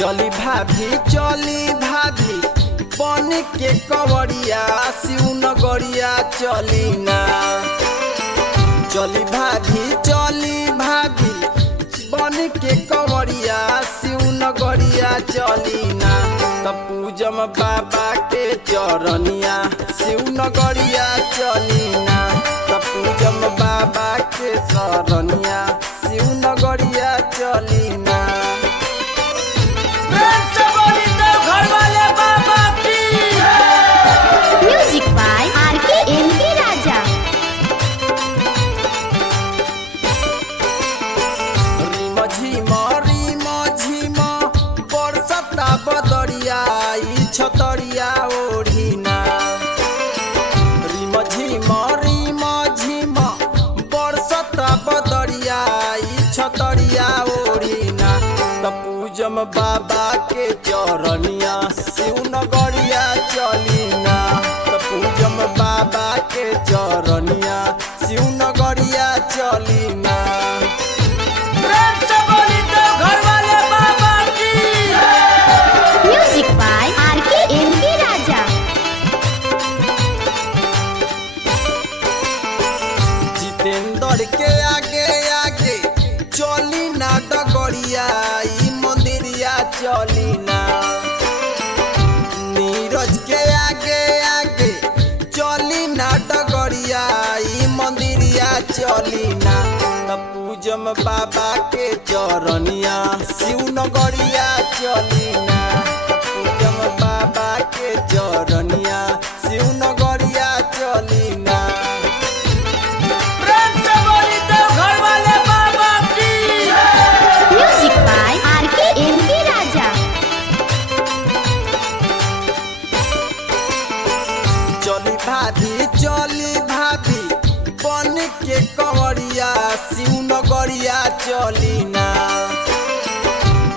चली भाभी बन के कवड़िया शिव नगरिया चली ना। चली भाभी बन के कवड़िया शिव नगरिया चली ना। तब पूजम बाबा के चरनिया शिव नगरिया चली ना। तब पूजम बाबा के चरनिया शिव नगरिया चली ना। म्यूजिक बाय आरके एमके राजा। रिम झिम बरसता बदरिया ई छतरिया ओढ़िना। रिम झिम बरसता बदरिया ई छतरिया ओढ़िना। त पूजम बाबा के चरनिया शिव नगरिया चलिना। त पूजम बाबा के चरनिया शिव नगरिया चलिना। म्यूजिक बाय आरके एमके राजा। जितेंद्र के आगे आगे चली ना डगरिया ई मंदिरिया चली ना। नीरज के आगे आगे चली ना डगरिया ई मंदिरिया चली ना। तब पूजम बाबा के चरनिया शिव नगरिया चली ना। तब पूजम बाबा के चरनिया शिव नगरिया चली ना। म्यूजिक बाय आरके एमके राजा। चली भाभी बन के कवड़िया शिव नगरिया चली ना।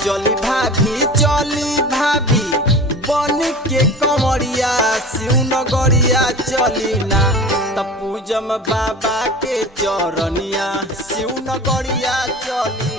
चली भाभी बन के कवड़िया शिव नगरिया चली ना। तब पूजम बाबा के चरनिया शिव नगरिया चली।